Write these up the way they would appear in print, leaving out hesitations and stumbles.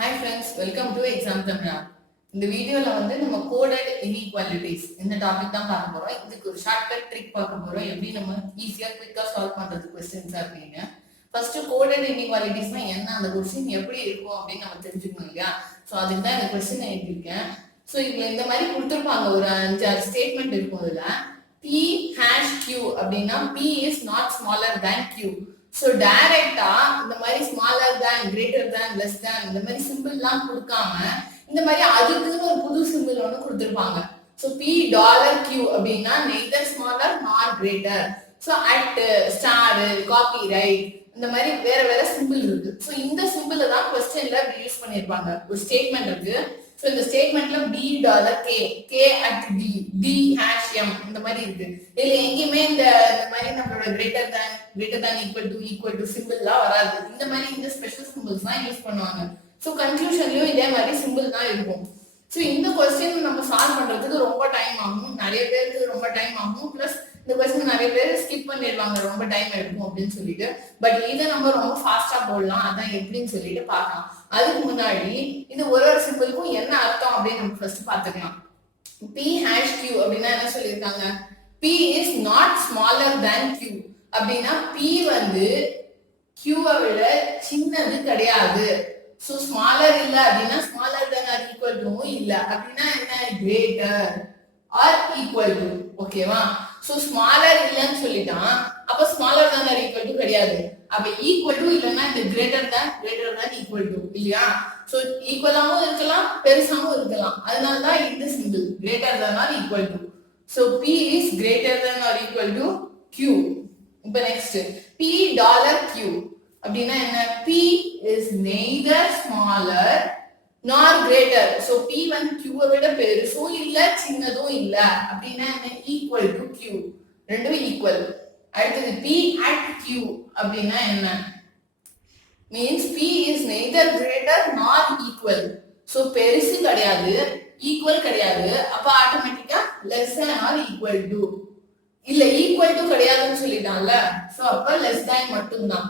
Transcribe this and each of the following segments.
Hi friends, welcome to Exam Tamil. இந்த வீடியோல நம்ம கோடட் இன்இக்வாலிட்டிஸ் இந்த டாபிக் தான் பார்க்க போறோம். இதுக்கு ஒரு ஷார்ட்கட் ட்ரிக் பார்க்க போறோம். எப்படி நம்ம ஈஸியா குயிக்கா சால்வ் பண்றது क्वेश्चंस அப்படின்னு. ஃபர்ஸ்ட் கோடட் இன்இக்வாலிட்டிஸ்னா என்ன, அந்த क्वेश्चन எப்படி இருக்கும் அப்படின்னு நம்ம தெரிஞ்சுக்கணும் இல்லையா? சோ அதுக்கு தான் இந்த क्वेश्चन எழுதிருக்கேன். சோ இதுல இந்த மாதிரி கொடுத்திருப்பாங்க, ஒரு 5-6 ஸ்டேட்மெண்ட் இருக்கும். அதுல P#Q அப்படின்னா P is not smaller than Q. So டைரக்டா இந்த மாதிரி ஸ்மாலர் தேன், கிரேட்டர் தேன், லெஸ் தேன் இந்த மாதிரி சிம்பிள்லாம் கொடுக்காம இந்த மாதிரி அதுக்குன்னு ஒரு புது சிம்பிள் ஒன்று கொடுத்துருப்பாங்க. ஸோ $P அப்படின்னா neither smaller nor greater. So at, star, copyright இந்த மாதிரி வேற வேற சிம்பிள் இருக்கு. ஸோ இந்த சிம்பிளை தான் கொஸ்டின்ல யூஸ் பண்ணிருப்பாங்க. ஒரு ஸ்டேட்மெண்ட் இருக்கு. ஸோ இந்த ஸ்டேட்மெண்ட்ல $K at D#M இந்த மாதிரி இருக்கு. இதுல எங்கேயுமே இந்த மாதிரி நம்மளோட கிரேட்டர் தேன் ஈக்குவல் டு சிம்பிள்லாம் வராது. இந்த மாதிரி இந்த ஸ்பெஷல் சிம்பிள்ஸ் தான் யூஸ் பண்ணுவாங்க. ஸோ கன்க்ளூஷன்லயும் இதே மாதிரி சிம்பிள் தான் இருக்கும். ஸோ இந்த கொஸ்டின் நம்ம சால்வ் பண்றதுக்கு ரொம்ப டைம் ஆகும், நிறைய பேருக்கு ரொம்ப டைம் ஆகும். பிளஸ் இந்த கொஸ்டின் நிறைய பேர் ஸ்கிப் பண்ணிடுவாங்க, ரொம்ப டைம் எடுக்கும் அப்படின்னு சொல்லிட்டு. பட் இதை நம்ம ரொம்ப ஃபாஸ்டா போடலாம், அதான் எப்படின்னு சொல்லிட்டு பார்க்கலாம். அதுக்கு முன்னாடி இந்த ஒரு சிம்பிளுக்கும் என்ன அர்த்தம் அப்படின்னு நம்ம ஃபர்ஸ்ட் பார்த்துக்கலாம். P#Q அப்படின்னா என்ன சொல்லியிருக்காங்க? P is not smaller than Q அப்படின்னா P Q-வை விட சின்னது கிடையாது. சோ ஸ்மாலர் இல்ல அப்படின்னா smaller than or equal to இல்ல அப்படின்னா என்ன, கிரேட்டர் ஆர் ஈக்குவல் டு. ஓகேவா? சோ ஸ்மாலர் இல்லன்னு சொல்லிட்டான், அப்ப smaller than or equal to கிடையாது. அப்ப ஈக்குவல் டு இல்லன்னா இந்த கிரேட்டர் than ஈக்குவல் டு இல்லையா? சோ ஈக்குவலாவும் இருக்கலாம், பெருசாவும் இருக்கலாம். அதனால தான் இந்த simple greater than or equal to. So P is greater than or equal to Q. இப்ப நெக்ஸ்ட் $P அப்படின்னா என்ன? P is neither smaller nor greater. So P Q-வை விட பெருசும் இல்ல சின்னதும் இல்ல அப்படின்னா என்ன? equal to Q. ரெண்டும் ஈக்குவல். அடுத்தது P at Q அப்படின்னா என்ன? means P is neither greater nor equal. So பெருசு கிடையாது, ஈக்குவல் கிடையாது. அப்ப ஆட்டோமேட்டிக்கா less than or equal to. இல்ல ஈக்குவல் டு கிடையாதுன்னு சொல்லிட்டான்ல, சோ அப்ப less than மட்டும்தான்.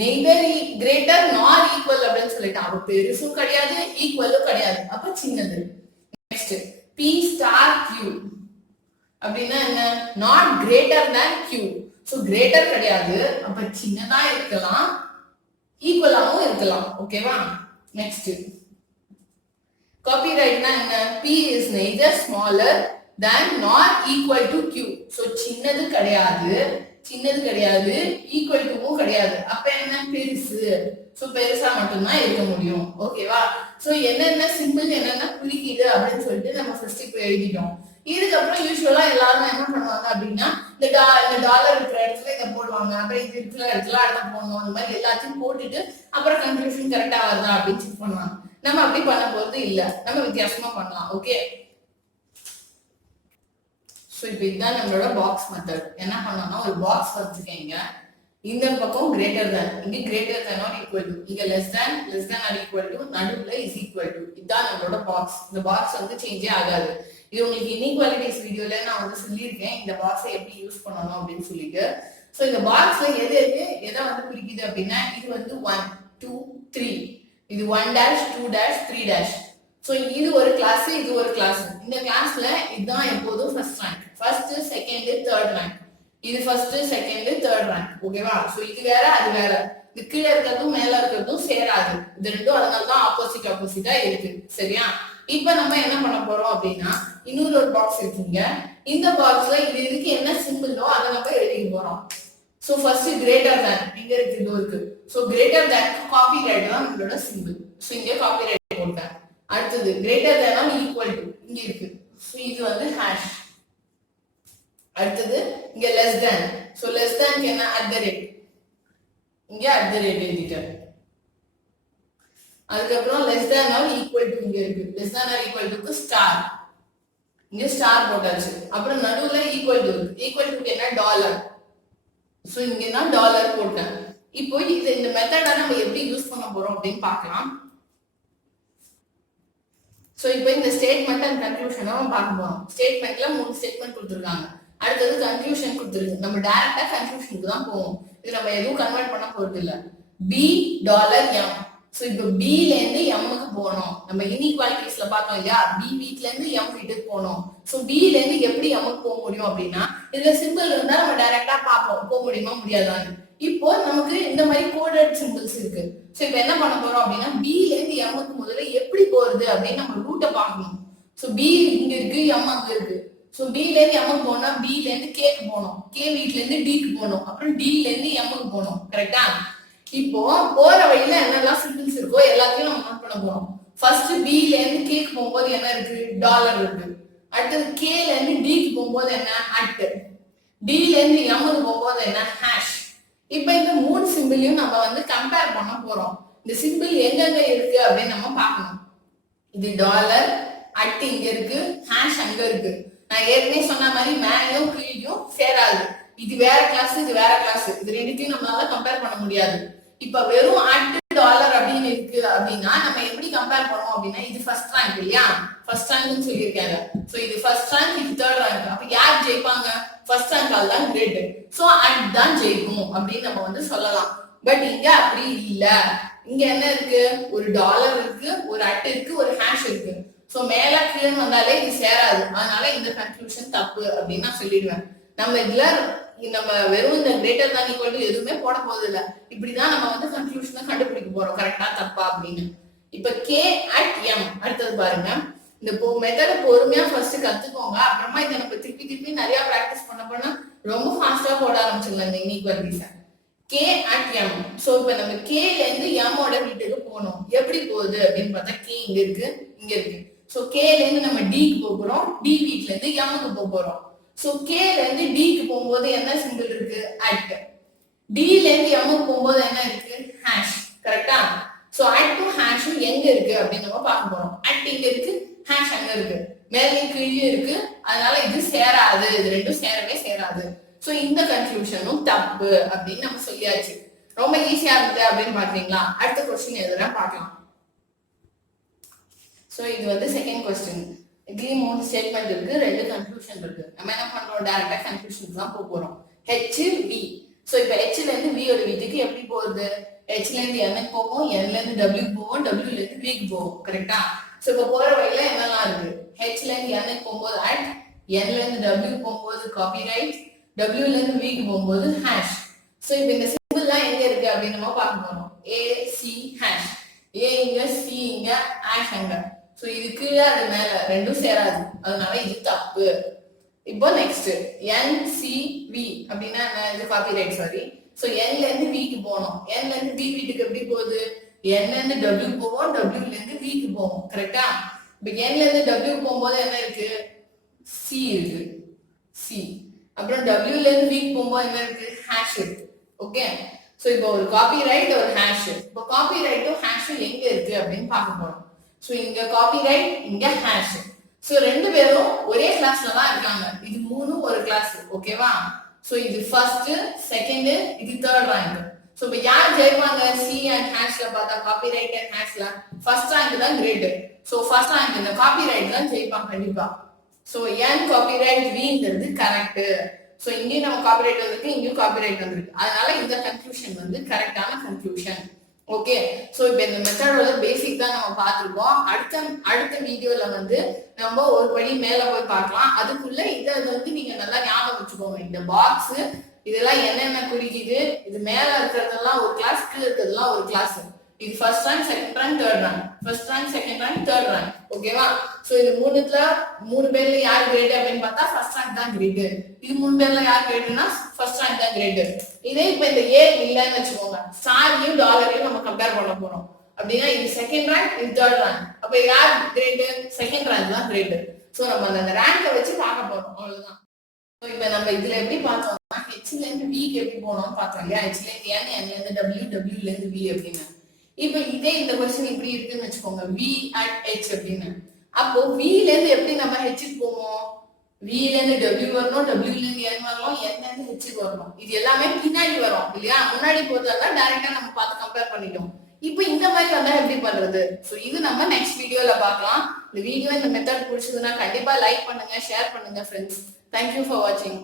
neither greater nor equal அப்படின்னு சொல்லிட்டான், அப்ப பெருசும் கிடையாது ஈக்குவலும் கிடையாது, அப்ப சின்னது. நெக்ஸ்ட் P*Q அப்படின்னா என்ன? not greater than Q. So greater கிடையாது, அப்ப சின்னதா இருக்கலாம், ஈக்குவலாவும் இருக்கலாம். ஓகேவா? நெக்ஸ்ட் காப்பிரைட்னா என்ன? P is neither smaller than nor equal to Q. So சின்னது கிடையாது ஈக்குவல் டுவும் கிடையாது, அப்ப என்ன? பெருசு. சோ பெருசா மட்டும்தான் இருக்க முடியும். ஓகேவா? சோ என்னென்ன சிம்பிள் என்னென்ன குறிக்குது அப்படின்னு சொல்லிட்டு நம்ம ஃபர்ஸ்ட் இப்ப எழுதிட்டோம். இதுக்கப்புறம் யூஸ்வலா எல்லாரும் என்ன பண்ணுவாங்க அப்படின்னா இந்த டாலர் இருக்கிற இடத்துல இதை போடுவாங்க, அப்புறம் இது இருக்கிற இடத்துல அதை போடணும், அந்த மாதிரி எல்லாத்தையும் போட்டுட்டு அப்புறம் கன்க்ளூஷன் கரெக்டா வருதா அப்படின்னு செக் பண்ணுவாங்க. நம்ம அப்படி பண்ண போறது இல்ல, நம்ம வித்தியாசமா பண்ணலாம். ஓகே, சோ இப்போ இதுதான் நம்மளோட பாக்ஸ் மெத்தட். என்ன பண்ணோம்னா ஒரு பாக்ஸ் வச்சுக்கீங்க. இந்த பக்கம் கிரேட்டர் தேன், இங்க greater than or equal to, இங்க less than or equal to, நடுவுல இஸ் ஈக்குவல் டு. இதுதான் நம்மளோட பாக்ஸ். இந்த பாக்ஸ் சேஞ்சே ஆகாது. இது உங்களுக்கு இன்இக்வாலிட்டிஸ் வீடியோல நான் சொல்லியிருக்கேன், இந்த பாக்ஸை எப்படி யூஸ் பண்ணணும் அப்படின்னு சொல்லிட்டு. சோ இந்த பாக்ஸ்ல எது எதை குறிக்குது அப்படின்னா இது 1 2 3, இது 1 2 3. சோ இது ஒரு கிளாஸ், இது ஒரு கிளாஸ். இந்த கிளாஸ்ல இதுதான் எப்போதும் first rank, first second third rank. இது ஃபர்ஸ்ட் செகண்ட் தேர்ட் ரேங்க். ஓகேவா? சோ இது வேற அது வேற, இது கீழே இருக்கிறதும் மேல இருக்கிறதும் சேராது. இது ரெண்டும் அதனால தான் ஆப்போசிட்டா இருக்கு. சரியா? இப்ப நம்ம என்ன பண்ண போறோம் அப்படின்னா இன்னொரு ஒரு பாக்ஸ் இருக்குங்க. இந்த பாக்ஸ்ல இதுக்கு என்ன சிம்பிளோ அதை நம்ம எழுதிக்க போறோம். சோ ஃபர்ஸ்ட் கிரேட்டர் தேன் இங்க இருக்கு, இது இருக்கு. So greater than copyright தான் நம்மளோட சிம்பிள். சோ இங்க காப்பி ரைட் போட்டேன். அடுத்தது greater than or equal to இங்க இருக்கு. சோ இது ஹாஷ். அடுத்தது இங்க less than. So less than என்ன? @ இங்க @ எழுதிட்டேன். அதுக்கப்புறம் less than or equal to இங்க இருக்கு. லெஸ் தேன் ஆர் ஈக்குவல் டுக்கு ஸ்டார், இங்க ஸ்டார் போட்டாச்சு. அப்புறம் நடுவுல ஈக்குவல் டு, ஈக்குவல் டுக்கு என்ன? டாலர். சோ இங்க நான் டாலர் போட்டேன். இப்போ இந்த மெத்தட நம்ம எப்படி யூஸ் பண்ண போறோம் அப்படின்னு பார்க்கலாம். சோ இப்போ இந்த ஸ்டேட்மெண்ட் அண்ட் கன்க்ளூஷனை பார்க்க போறோம். ஸ்டேட்மெண்ட்ல 3 ஸ்டேட்மெண்ட் கொடுத்துருக்காங்க. அடுத்தது கன்க்ளூஷன் கொடுத்துருக்கு. நம்ம டைரக்டா கன்க்ளூஷனுக்கு தான் போவோம். இது நம்ம எதுவும் கன்வெர்ட் பண்ண போறது இல்ல. $B சோ இப்போ B ல இருந்து M க்கு போகணும். நம்ம இன்இக்வாலிட்டிஸ்ல பார்த்தோம் இல்லையா, B வீட்ல இருந்து M வீட்டுக்கு போகணும். சோ B ல இருந்து எப்படி M க்கு போக முடியும் அப்படின்னா, இதுல சிம்பிள் இருந்தா நம்ம டைரக்டா பார்ப்போம் போக முடியுமா முடியாதான்னு. இப்போ நமக்கு இந்த மாதிரி கோடட் சிம்பிள்ஸ் இருக்கு. சோ இப்போ என்ன பண்ண போறோம் அப்படின்னா, B ல இருந்து M க்கு முதல்ல எப்படி போறது அப்படின்னு நம்ம ரூட்டை பார்க்கணும். சோ B இங்க இருக்கு, M அங்க இருக்கு. சோ B ல இருந்து M க்கு போனா B ல இருந்து K க்கு போகணும், K வீட்ல இருந்து D க்கு போகணும், அப்புறம் D ல இருந்து M க்கு போகணும். கரெக்டா? இப்போ போற வழியில என்னெல்லாம் சிம்பிள்ஸ் இருக்கோ எல்லாத்தையும் நம்ம நோட் பண்ண போறோம். ஃபர்ஸ்ட் B ல இருந்து K க்கு போகும்போது என்ன இருக்கு? டாலர் இருக்கு. அடுத்து K ல இருந்து D க்கு போகும்போது என்ன? அட். D ல இருந்து M க்கு போகும்போது என்ன? ஹேஷ். இப்போ இந்த மூணு சிம்பிளையும் நம்ம வந்து கம்பேர் பண்ண போறோம். இந்த சிம்பிள் எங்கெங்க இருக்கு அப்படின்னு நம்ம பார்க்கணும். இது டாலர், அட் இங்க இருக்கு, ஹேஷ் அங்க இருக்கு. நான் ஏற்கனவே சொன்ன மாதிரி மேலையும் கீழையும் சேராது. இது வேற கிளாஸ், இது வேற கிளாஸ். இது ரெண்டுத்தையும் நம்மளால கம்பேர் பண்ண முடியாது. இப்ப வெறும் அட் டாலர் அப்படின்னு இருக்கு அப்படின்னா நம்ம எப்படி கம்பேர் பண்ணுவோம் அப்படின்னா, இது ஃபர்ஸ்ட் ரேங்க் இல்லையா, ஃபர்ஸ்ட் ரேங்க்னு சொல்லியிருக்காங்க. சோ இது ஃபர்ஸ்ட் ரேங்க், இது தேர்ட் ரேங்க். அப்ப யார் ஜெயிப்பாங்க? ஃபர்ஸ்ட் ரேங்க் ஆள் தான் கிரேட். சோ அட் தான் ஜெயிக்கும் அப்படின்னு நம்ம வந்து சொல்லலாம். பட் இங்க அப்படி இல்ல. இங்க என்ன இருக்கு? ஒரு டாலர் இருக்கு, ஒரு அட் இருக்கு, ஒரு ஹேஷ் இருக்கு. சோ மேல கீழே வந்தாலே இது சேராது. அதனால இந்த கன்க்ளூஷன் தப்பு அப்படின்னு நான் சொல்லிடுவேன். நம்ம இதுல நம்ம வெறும் இந்த கிரேட்டர் தான் ஈக்குவல் டு எதுவுமே போட போறது இல்ல. இப்படிதான் நம்ம வந்து கன்க்ளூஷனை கண்டுபிடிக்க போறோம், கரெக்டா தப்பா அப்படின்னு. இப்ப K at M அடுத்தது பாருங்க. இந்த மெத்தட பொறுமையா ஃபர்ஸ்ட் கத்துக்கோங்க. அப்புறமா இதை நம்ம திருப்பி திருப்பி நிறைய பிராக்டிஸ் பண்ண ரொம்ப ஃபாஸ்டா போட ஆரம்பிச்சிடலாம் இந்த இன்இக்வாலிட்டிஸ. K at M. சோ இப்ப நம்ம K ல இருந்து M ஓட வீட்டுக்கு போகணும். எப்படி போகுது அப்படின்னு பார்த்தா K இங்க இருக்கு, இங்க இருக்கு. சோ K ல இருந்து நம்ம D க்கு போறோம், D வீட்ல இருந்து M க்கு போறோம். சோ K ல இருந்து D க்கு போகும்போது என்ன சிம்பிள் இருக்கு? அட். D ல இருந்து M க்கு போகும்போது என்ன இருக்கு? ஹேஷ். கரெக்டா? சோ அட் டு ஹேஷ் எங்க இருக்கு அப்படின்னு நம்ம பார்க்க போறோம். அட் இங்க இருக்கு, ஹேஷ் அங்க இருக்கு, மேலேயும் கீழே இருக்கு. அதனால இது சேராது, இது ரெண்டும் சேரவே சேராது. சோ இந்த கன்க்ளூஷனும் தப்பு அப்படின்னு நம்ம சொல்லியாச்சு. ரொம்ப ஈஸியா இருந்தது அப்படின்னு பாக்குறீங்களா? அடுத்த கொஸ்டின் எதுனா பார்க்கலாம். சோ இது வந்து செகண்ட் கொஸ்டின். இதுலயே மூணு ஸ்டேட்மெண்ட் இருக்கு, ரெண்டு கன்க்ளூஷன் இருக்கு. நம்ம என்ன பண்றோம்? டைரக்டா கன்க்ளூஷனுக்கு தான் போக போறோம். H V. சோ இப்போ H ல இருந்து V ஓட வீட்டுக்கு எப்படி போறது? H ல இருந்து N க்கு போவோம், N ல இருந்து W போவோம், W ல இருந்து V க்கு போவோம். கரெக்டா? சோ இப்போ போற வழியில என்னெல்லாம் இருக்கு? H ல இருந்து N க்கு போகும்போது அட், N ல இருந்து W போகும்போது காப்பிரைட், W ல இருந்து V க்கு போகும்போது ஹேஷ். சோ இப்போ இந்த சிம்பிள்லாம் எங்க இருக்கு அப்படின்னு நம்ம பார்க்க போறோம். A C hash. A இங்க, C இங்க, ஹேஷ் அங்க. சோ இது கீழே அது மேல ரெண்டும் சேராது. அதனால இது தப்பு. இப்போ நெக்ஸ்ட் NCV அப்படின்னா இது காப்பிரைட் சாரி. சோ N ல இருந்து V க்கு போகணும். N ல இருந்து V வீட்டுக்கு எப்படி போகுது? N ல இருந்து W போவோம், W ல இருந்து V க்கு போவோம். கரெக்டா? இப்போ N ல இருந்து W போகும்போது என்ன இருக்கு? C இருக்கு, C. அப்புறம் W ல இருந்து V க்கு போகும்போது என்ன இருக்கு? ஹேஷ் இருக்கு. ஓகே. சோ இப்போ ஒரு காப்பிரைட், ஒரு ஹேஷ். இப்போ காப்பிரைட்டும் ஹேஷும் எங்க இருக்கு அப்படின்னு பார்க்க போறோம். சோ இங்க காப்பிரைட், இங்க ஹேஷ். சோ ரெண்டு பேரும் ஒரே கிளாஸ்ல தான் இருக்காங்க. இது மூணு ஒரு கிளாஸ். ஓகேவா? சோ இது ஃபர்ஸ்ட், செகண்ட், இது தேர்ட் ரேங்க். சோ இப்போ யார் ஜெயிப்பாங்க? C அண்ட் ஹேஷ்ல பார்த்தா காப்பிரைட் அண்ட் ஹேஷ்ல ஃபர்ஸ்ட் ரேங்க் தான் கிரேட். சோ ஃபர்ஸ்ட் ரேங்க் இந்த காப்பிரைட் தான் ஜெயிப்பாங்க கண்டிப்பா. சோ N காப்பிரைட் Vங்கிறது கரெக்ட். சோ இங்கேயும் நம்ம காப்பிரைட் வந்திருக்கு, இங்கேயும் காப்பிரைட் வந்திருக்கு. அதனால இந்த கன்க்ளூஷன் வந்து கரெக்டான கன்க்ளூஷன். ஓகே. சோ இப்போ இந்த மெத்தடோட பேசிக் தான் நம்ம பார்த்திருக்கோம். அடுத்த வீடியோல வந்து நம்ம ஒரு படி மேல போய் பார்க்கலாம். அதுக்குள்ள இதை வந்து நீங்க நல்லா ஞாபகம் வச்சுக்கோங்க. இந்த பாக்ஸ் இதெல்லாம் என்னென்ன குறிக்குது, இது மேல இருக்கிறதெல்லாம் ஒரு கிளாஸ், கீழே இருக்கிறதெல்லாம் ஒரு கிளாஸ். இது first rank, second rank, third rank. First rank, second rank, third rank. ஓகேவா? சோ இது மூணு பேர்ல யார் கிரேட் அப்படின்னு பார்த்தா ஃபர்ஸ்ட் ரேங்க் தான் கிரேட். இது மூணு பேர்ல யார் கிரேட்னா ஃபர்ஸ்ட் ரேங்க் தான் கிரேட். இதே இப்ப இந்த ஏ இல்லன்னு வச்சுக்கோங்க, ஸ்டாரையும் டாலரையும் நம்ம கம்பேர் பண்ண போறோம். அப்படின்னா இது செகண்ட் ரேங்க், இது தேர்ட் ரேங்க். அப்ப யார் கிரேட்? செகண்ட் ரேங்க் தான் கிரேட். சோ நம்ம அந்த ரேங்கை வச்சு பார்க்க போறோம், அவ்வளவுதான். சோ இப்ப நம்ம இதுல எப்படி பார்த்தோம்னா H ல இருந்து V க்கு எப்படி போனோம்னு பார்த்தோம் இல்லையா? H ல இருந்து N, N ல இருந்து W, W ல இருந்து V அப்படின்னு. இப்ப இதே இந்த क्वेश्चन இப்படி இருக்குன்னு வெச்சுக்கோங்க, V at H அப்படின்னு. அப்போ V ல இருந்து எப்படி நம்ம H க்கு போவோம்? V ல இருந்து W வரணும், W ல இருந்து N வரணும், N ல இருந்து H க்கு வரணும். இது எல்லாமே பின்னாடி வரும் இல்லையா? முன்னாடி போறதெல்லாம் டைரக்டா நம்ம பார்த்து கம்பேர் பண்ணிட்டோம். இப்போ இந்த மாதிரி வந்தா எப்படி பண்றது? சோ இது நம்ம நெக்ஸ்ட் வீடியோல பார்க்கலாம். இந்த வீடியோ இந்த மெத்தட் பிடிச்சதுன்னா கண்டிப்பா லைக் பண்ணுங்க, ஷேர் பண்ணுங்க friends. Thank you for watching.